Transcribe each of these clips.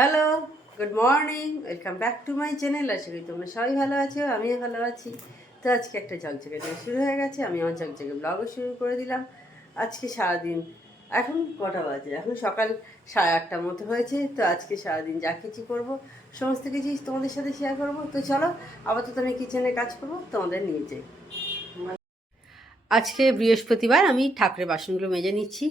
Hello good morning welcome back to my channel আশা তোমরা সবাই ভালো আছো, আমিও ভালো আছি। তো আজকে একটা ঝকঝকে দিন শুরু হয়ে গেছে, আমি আমার ঝকঝকে ব্লগও শুরু করে দিলাম। আজকে সারাদিন, এখন কটা বাজে? এখন সকাল সাড়ে আটটার মতো হয়েছে, তো আজকে সারাদিন যা কিছু করব, সমস্ত কিছু তোমাদের সাথে শেয়ার করব। তো চলো, আপাতত আমি কিচেনে কাজ করব, তোমাদের নিয়ে যাই। আজকে বৃহস্পতিবার আমি ঠাকুরের বাসনগুলো মেজে নিচ্ছি,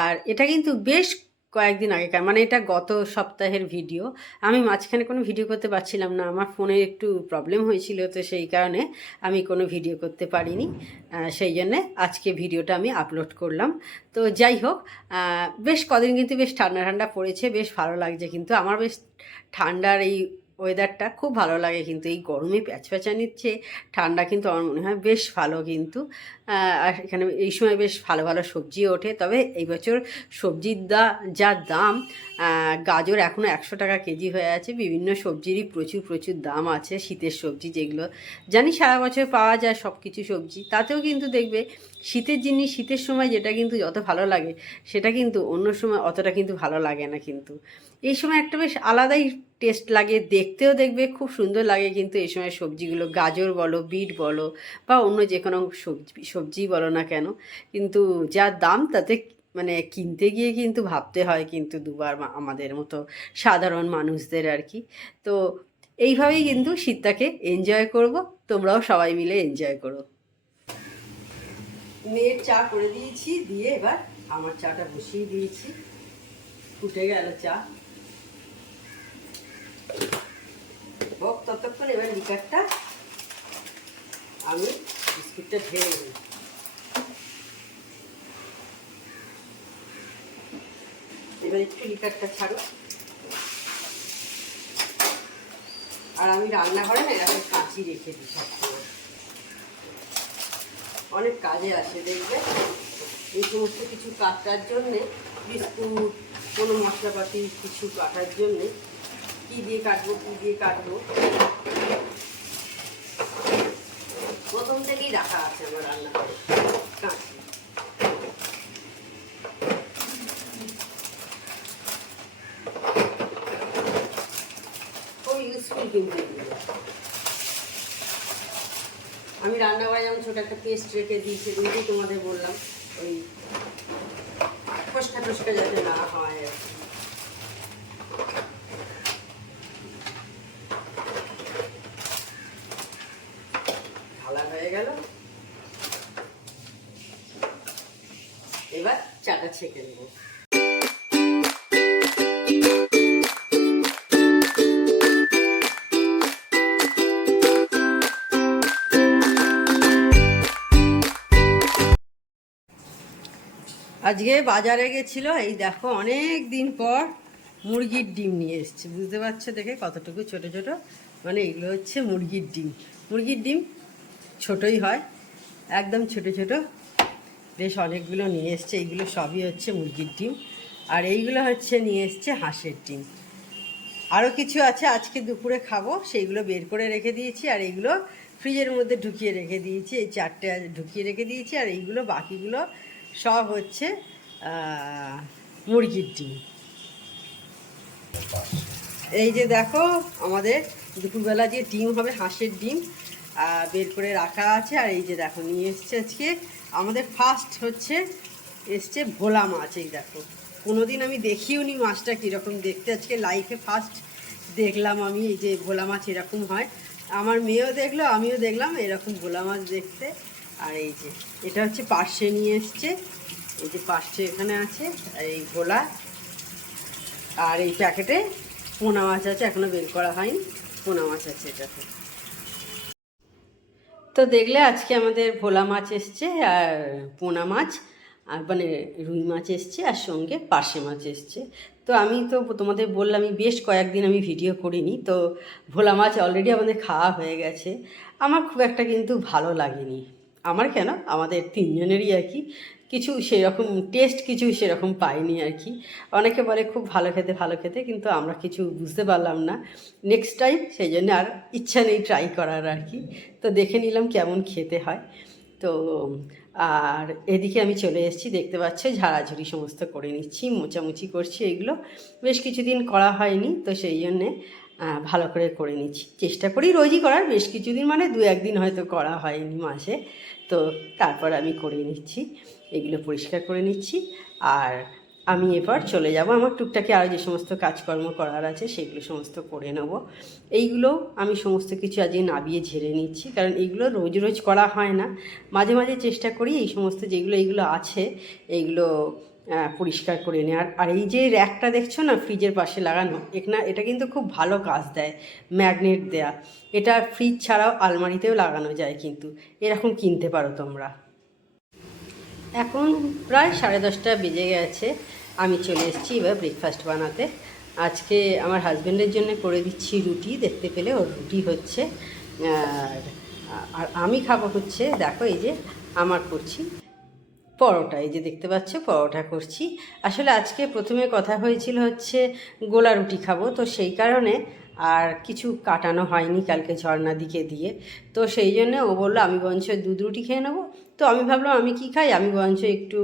আর এটা কিন্তু বেশ কয়েকদিন আগেকার মানে এটা গত সপ্তাহের ভিডিও। আমি মাঝখানে কোনো ভিডিও করতে পারছিলাম না, আমার ফোনে একটু প্রবলেম হয়েছিল, তো সেই কারণে আমি কোনো ভিডিও করতে পারিনি। সেই জন্যে আজকে ভিডিওটা আমি আপলোড করলাম। তো যাই হোক বেশ কদিন কিন্তু বেশ ঠান্ডা ঠান্ডা পড়েছে, বেশ ভালো লাগছে, কিন্তু আমার বেশ ঠান্ডার এই ওয়েদারটা খুব ভালো লাগে কিন্তু, এই গরমে প্যাচপ্যাচা নিচ্ছে, ঠান্ডা কিন্তু আমার মনে হয় বেশ ভালো কিন্তু। আর এখানে এই সময় বেশ ভালো ভালো সবজি ওঠে, তবে এই বছর সবজির দা, যা দাম গাজর এখনও একশো টাকা কেজি হয়ে আছে, বিভিন্ন সবজিরই প্রচুর প্রচুর দাম আছে, শীতের সবজি যেগুলো। জানি সারা বছর পাওয়া যায় সব কিছু সবজি, তাতেও কিন্তু দেখবে শীতের জিনিস, শীতের সময় যেটা কিন্তু যত ভালো লাগে, সেটা কিন্তু অন্য সময় অতটা কিন্তু ভালো লাগে না কিন্তু। এই সময় একটা বেশ আলাদাই টেস্ট লাগে, দেখতেও দেখবে, খুব সুন্দর লাগে কিন্তু এই সময় সবজিগুলো, গাজর বলো, বিট বলো বা অন্য যে কোনো সবজি সবজি বলো না কেন, কিন্তু যা দাম তাতে মানে কিনতে গিয়ে কিন্তু ভাবতে হয় কিন্তু দুবার আমাদের মতো সাধারণ মানুষদের আর কি। তো এইভাবেই কিন্তু শীতটাকে এনজয় করব, তোমরাও সবাই মিলে এনজয় করো। মেয়ের চা করে দিয়েছি, দিয়ে এবার আমার চাটা বসিয়ে দিয়েছি। ফুটে গেল চা। হোক ততক্ষণ এবার লিকারটা আমি বিস্কুটটা ঢেলে এবার একটু লিকারটা আর আমি রান্নাঘরে না এরকম কাঁচি রেখে দিই সবসময়। অনেক কাজে আসে, দেখবে? এই সমস্ত কিছু কাটার জন্যে বিস্কুট, কোনো মশলাপাতি কিছু কাটার জন্যে কী দিয়ে কাটবো, কী দিয়ে কাটবো? প্রথম থেকেই রাখা আছে আমার রান্নাঘরে কাঁচি খুব ইউজফুল কিন্তু। আমি রান্নাঘরে যেমন ছোট একটা পেস্ট রেখে দিই সেদিনকেই তোমাদের বললাম, ওই ফসকা টসকা যাতে না হয় আর কি। ঢালা হয়ে গেল। এবার চাটা ছেঁকে নেব। আজকে বাজারে গেছিল, এই দেখো, অনেক দিন পর মুরগির ডিম নিয়ে এসছে। বুঝতে পারছ দেখে কতটুকু ছোট ছোট? মানে এগুলো হচ্ছে মুরগির ডিম। মুরগির ডিম ছোটই হয়। একদম ছোট ছোট। বেশ অনেকগুলো নিয়ে এসছে। এইগুলো সবই হচ্ছে মুরগির ডিম। আর এইগুলো হচ্ছে নিয়ে এসছে হাঁসের ডিম। আরও কিছু আছে, আজকে দুপুরে খাব। সেইগুলো বের করে রেখে দিয়েছি। আর এইগুলো ফ্রিজের মধ্যে ঢুকিয়ে রেখে দিয়েছি। এই চারটে ঢুকিয়ে রেখে দিয়েছি। আর এইগুলো বাকিগুলো সব হচ্ছে মুরগির ডিম। এই যে দেখো, আমাদের দুপুরবেলা যে ডিম হবে, হাঁসের ডিম। বের করে রাখা আছে। আর এই যে দেখো, নিয়ে এসছে আজকে। আমাদের ফার্স্ট হচ্ছে, এসছে ভোলা মাছ, এই দেখো। কোনোদিন আমি দেখিও নি মাছটা কীরকম। দেখতে আজকে লাইফে ফার্স্ট দেখলাম আমি, এই যে ভোলা মাছ এরকম হয়। আমার মেয়েও দেখল, আমিও দেখলাম এরকম ভোলা মাছ দেখতে। আর এই যে, এটা হচ্ছে পার্শে নিয়ে এসছে। এই যে পার্শে এখানে আছে আর এই ভোলা। আর এই প্যাকেটে পোনা মাছ আছে এখনও বের করা হয়নি। পোনা মাছ আছে এটাতে। তো দেখলে আজকে আমাদের ভোলা মাছ এসছে আর পোনা মাছ, আর মানে রুই মাছ এসছে আর সঙ্গে পার্শে মাছ এসছে। তো আমি তো তোমাদের বললামই বেশ কয়েকদিন আমি ভিডিও করিনি, তো ভোলা মাছ অলরেডি আমাদের খাওয়া হয়ে গেছে। আমার খুব একটা কিন্তু ভালো লাগেনি। আমার কেন? আমাদের তিনজনেরই আর কি। কিছু সেরকম টেস্ট কিছু সেরকম পাইনি আর কি। অনেকে বলে খুব ভালো খেতে ভালো খেতে, কিন্তু আমরা কিছু বুঝতে পারলাম না। নেক্সট টাইম সেই জন্য আর ইচ্ছা নেই ট্রাই করার আর কি। তো দেখে নিলাম কেমন খেতে হয়। তো, আর এদিকে আমি চলে এসেছি, দেখতে পাচ্ছ ঝাড়াঝুড়ি সমস্ত করে নিচ্ছি, মোচামুচি করছি এগুলো। বেশ কিছুদিন করা হয়নি, তো সেই জন্যে ভালো করে করে নিচ্ছি। চেষ্টা করি রোজই করার, বেশ কিছুদিন মানে দু একদিন হয়তো করা হয়নি মাসে। তো তারপর আমি করে নিচ্ছি, এগুলো পরিষ্কার করে নিচ্ছি। আর আমি এবার চলে যাব, আমার টুকটাকে আরও যে সমস্ত কাজকর্ম করার আছে সেগুলো সমস্ত করে নেব। এইগুলো আমি সমস্ত কিছু আজকে নাবিয়ে ঝেড়ে নিচ্ছি, কারণ এইগুলো রোজ রোজ করা হয় না। মাঝে মাঝে চেষ্টা করি এই সমস্ত যেগুলো, এইগুলো আছে, এইগুলো পরিষ্কার করে নেওয়ার আর এই যে র্যাকটা দেখছ না, ফ্রিজের পাশে লাগানো এখানে এটা কিন্তু খুব ভালো কাজ দেয়, ম্যাগনেট দেয়া। এটা ফ্রিজ ছাড়াও আলমারিতেও লাগানো যায় কিন্তু, এরকম কিনতে পারো তোমরা। এখন প্রায় সাড়ে দশটা বেজে গেছে, আমি চলে এসেছি এবার ব্রেকফাস্ট বানাতে। আজকে আমার হাজব্যান্ডের জন্য করে দিচ্ছি রুটি, দেখতে পেলে ওর রুটি হচ্ছে, আর আর আমি খাব হচ্ছে, দেখো এই যে, আমার করছি পরোটা, এই যে দেখতে পাচ্ছ পরোটা করছি। আসলে আজকে প্রথমে কথা হয়েছিল হচ্ছে গোলা রুটি খাব, তো সেই কারণে আর কিছু কাটানো হয়নি কালকে ঝর্ণা দিকে দিয়ে। তো সেই জন্য ও বলল, আমি বরঞ্চ দুধ রুটি খেয়ে নেব। তো আমি ভাবলাম, আমি কি খাই? আমি বরঞ্চ একটু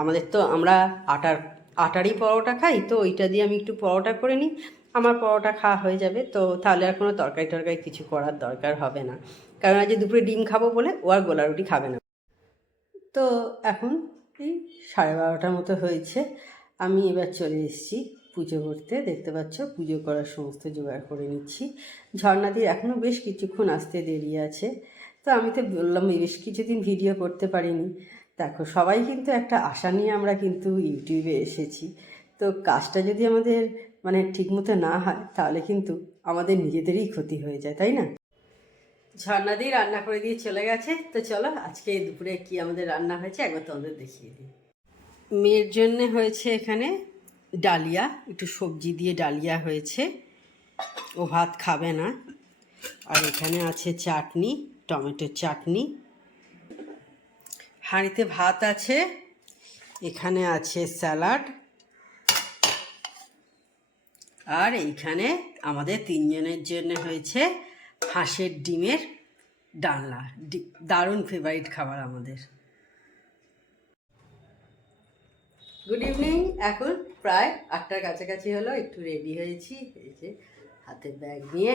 আমাদের তো আমরা আটার, আটারই পরোটা খাই, তো ওইটা দিয়ে আমি একটু পরোটা করে নিই। আমার পরোটা খাওয়া হয়ে যাবে, তো তাহলে আর কোনো তরকারি টরকারি কিছু করার দরকার হবে না। কারণ আজ দুপুরে ডিম খাব বলে ও আর গোলা রুটি খাবে না। তো এখন এই সাড়ে বারোটার মতো হয়েছে। আমি এবার চলে এসেছি পুজো করতে। দেখতে পাচ্ছ, পুজো করার সমস্ত জোগাড় করে নিচ্ছি। ঝর্ণাদির এখনও বেশ কিছুক্ষণ আসতে দেরি আছে। তো আমি তো বললাম বেশ কিছুদিন ভিডিও করতে পারিনি। দেখো, সবাই কিন্তু একটা আশা নিয়ে আমরা কিন্তু ইউটিউবে এসেছি। তো কাজটা যদি আমাদের মানে ঠিকমতো না হয়, তাহলে কিন্তু আমাদের নিজেদেরই ক্ষতি হয়ে যায়, তাই না? ঝর্ণা দিয়ে রান্না করে দিয়ে চলে গেছে। তো চলো, আজকে দুপুরে কি আমাদের রান্না হয়েছে একবার তোমাদের দেখিয়ে দিই। মেয়ের জন্যে হয়েছে এখানে ডালিয়া, একটু সবজি দিয়ে ডালিয়া হয়েছে। ও ভাত খাবে না। আর এখানে আছে চাটনি, টমেটোর চাটনি। হাঁড়িতে ভাত আছে, এখানে আছে স্যালাড। আর এইখানে আমাদের তিনজনের জন্য হয়েছে হাঁসের ডিমের ডালনা। দারুণ ফেভারিট খাবার আমাদের। গুড ইভিনিং এখন প্রায় আটটার কাছাকাছি হলো। একটু রেডি হয়েছি। এই যে হাতে ব্যাগ নিয়ে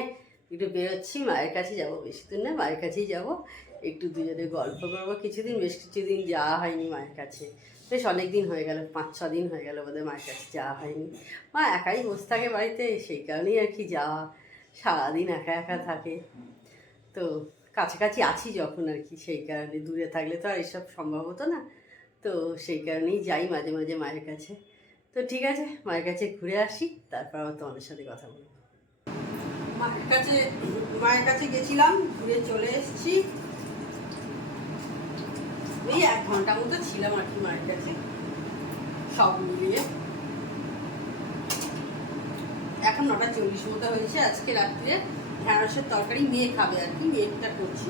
একটু বেরোচ্ছি। মায়ের কাছে যাব। বেশি দূর না, মায়ের কাছেই যাব। একটু দুজনে গল্প করব। কিছুদিন, বেশ কিছুদিন যাওয়া হয়নি মায়ের কাছে। বেশ অনেক দিন হয়ে গেল। পাঁচ, ছ দিন হয়ে গেল বোধহয় মায়ের কাছে যাওয়া হয়নি। মা একাই বসে থাকে বাড়িতে। সেই কারণেই আর কি যাওয়া সারাদিন একা একা থাকে। তো কাছাকাছি আছি যখন আর কি, সেই কারণে দূরে থাকলে তো আর এসব সম্ভব হতো না। তো সেই কারণেই যাই মাঝে মাঝে মায়ের কাছে। তো ঠিক আছে, মায়ের কাছে ঘুরে আসি, তারপর আবার তোমাদের সাথে কথা বলব। মায়ের কাছে মায়ের কাছে গেছিলাম, ঘুরে চলে এসেছি। এই এক ঘণ্টা মতো ছিলাম আর কি মায়ের কাছে। সব মিলিয়ে। এখন নটা চল্লিশ মতো হয়েছে। আজকে রাত্রে ঢ্যাঁড়সের তরকারি মেয়ে খাবে আর কি, মেয়েটা করছি।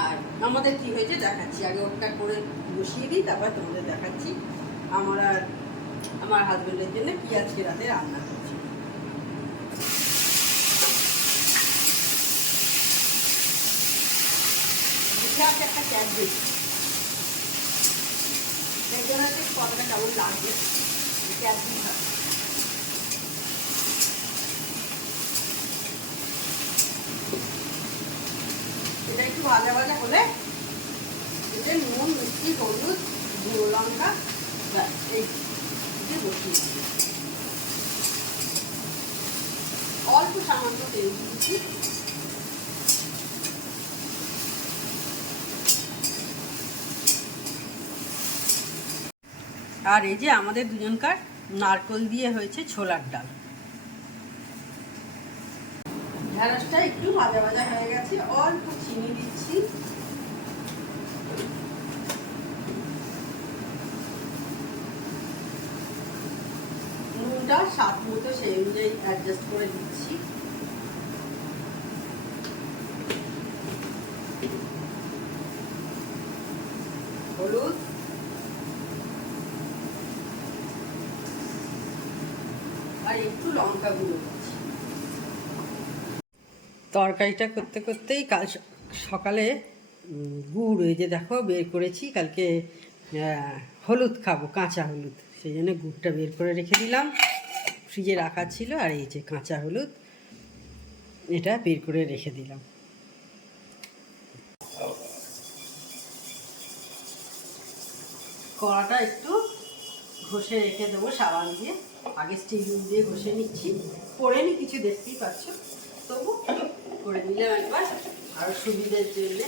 আর আমাদের কি হয়েছে দেখাচ্ছি। আগে ওটা করে বসিয়ে দিই, তারপর তোমাদের দেখাচ্ছি। আমার আর আমার হাজব্যান্ডের জন্য কি আজকে রাতে রান্না করছি। একটা ক্যাব দিচ্ছি কতটা কেমন লাগবে ক্যাব দিই এটা একটু ভাজা ভাজা হলে এতে নুন, মিষ্টি, হলুদ, গুঁড়ো লঙ্কা এই অল্প সামান্য তেল দিচ্ছি। আর এই যে আমাদের দুজনকার নারকল দিয়ে হয়েছে ছোলার ডাল। ঢ্যাঁড়সটা একটু ভাজা ভাজা হয়ে গেছে, অল্প চিনি দিচ্ছি নুনটা স্বাদ মতো সেই অনুযায়ী অ্যাডজাস্ট করে দিচ্ছি হলুদ। আর একটু লঙ্কা গুঁড়ো তরকারিটা করতে করতেই কাল সকালে গুড়, এই যে দেখো, বের করেছি। কালকে হলুদ খাব, কাঁচা হলুদ। সেই জন্য গুড়টা বের করে রেখে দিলাম। ফ্রিজে রাখা ছিল আর এই যে কাঁচা হলুদ, এটা বের করে রেখে দিলাম। কড়াটা একটু ঘষে রেখে দেবো সাবান দিয়ে। আগে স্টিল দিয়ে ঘষে নিচ্ছি। করে নি কিছু, দেখতেই পাচ্ছ। তবু করে নিলাম একবার। আরও সুবিধের জন্যে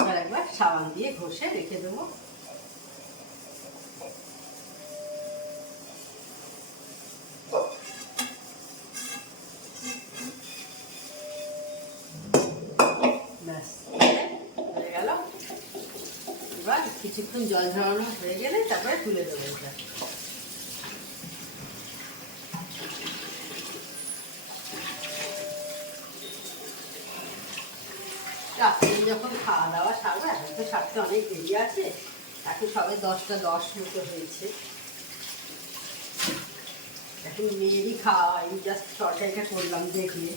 এবার একবার সাবান দিয়ে ঘষে রেখে দেবো। কিছুক্ষণ জল ঝরানো হয়ে গেলে তারপরে তুলে দেবো এটা। রাত্রে যখন খাওয়া দাওয়া সারবো এখন তো সারতে অনেক দেরি আছে এখন সবে দশটা দশ মতো হয়েছে এখন মেয়েরই খাওয়া হয়নি জাস্ট তরকারিটা করলাম দেখলে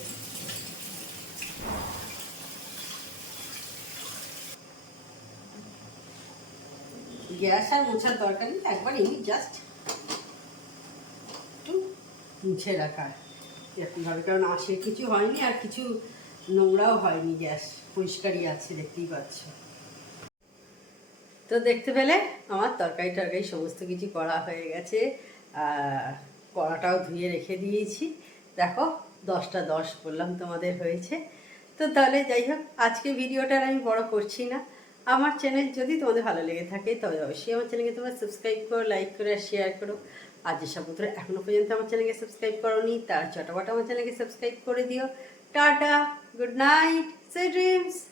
গ্যাস আর মোছার দরকার নেই একবার এমনি জাস্ট একটু মুছে রাখা এরকমভাবে কারণ আশের কিছু হয়নি আর কিছু নোংরাও হয়নি গ্যাস। পরিষ্কারই আছে, দেখতেই পাচ্ছ। তো দেখতে পেলে আমার তরকারি টরকারি সমস্ত কিছু করা হয়ে গেছে। কড়াটাও ধুয়ে রেখে দিয়েছি। দেখো, দশটা দশ বললাম তোমাদের হয়েছে। তো তাহলে যাই হোক, আজকে ভিডিওটা আমি বড় করছি না। আমার চ্যানেল যদি তোমাদের ভালো লেগে থাকে, তবে অবশ্যই আমার চ্যানেলকে তোমরা সাবস্ক্রাইব করো লাইক করো আর শেয়ার করো। আর যেসব বন্ধুরা এখনও পর্যন্ত আমার চ্যানেলকে সাবস্ক্রাইব করোনি, তার চটাপট আমার চ্যানেলকে সাবস্ক্রাইব করে দিও। Tata! Good night. say dreams.